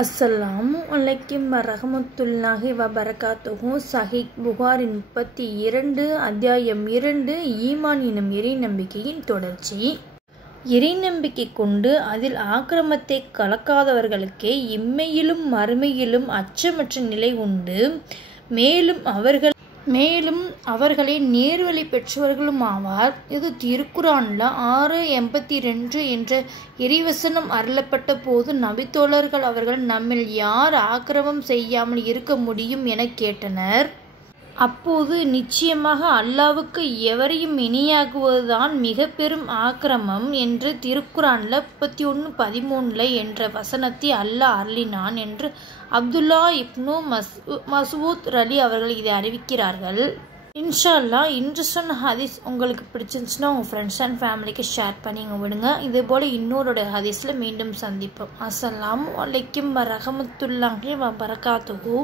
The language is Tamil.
அஸ்ஸலாமு அலைக்கும் வரஹ்மத்துல்லாஹி வபரகாத்துஹு. சஹீஹ் புகாரின் 32 அத்தியாயம் 2 ஈமான் எனும் இறை நம்பிக்கையின் தொடர்ச்சி. இறை நம்பிக்கை கொண்டு அதில் ஆக்கிரமத்தை கலக்காதவர்களுக்கே இம்மையிலும் மறுமையிலும் அச்சமற்ற நிலை உண்டு. மேலும் அவர்களே நேர்வழி பெற்றவர்களும் ஆவார். இது திருக்குரான்ல 6:82 என்ற இறைவசனம் அருளப்பட்ட போது நபித்தோழர்கள் அவர்கள் நம்மில் யார் ஆக்கிரமம் செய்யாமல் இருக்க முடியும் என கேட்டனர். அப்போது நிச்சயமாக அல்லாவுக்கு எவரையும் இணையாகுவதுதான் மிக பெரும் ஆக்கிரமம் என்று திருக்குரான்ல 31:13 என்ற வசனத்தை அல்லாஹ் அருளினான் என்று அப்துல்லா இப்னு மஸ்ஊத் ரலி அவர்கள் இதை அறிவிக்கிறார்கள். இன்ஷா அல்லாஹ் இன்று சொன்ன ஹதீஸ் உங்களுக்கு பிடிச்சிருந்துச்சுன்னா உங்கள் ஃப்ரெண்ட்ஸ் அண்ட் ஃபேமிலிக்கு ஷேர் பண்ணி விடுங்க. இதே போல் இன்னொரு ஹதீஸில் மீண்டும் சந்திப்போம். அஸ்ஸலாமு அலைக்கும் வரஹ்மத்துல்லாஹி வபரகாத்துஹு.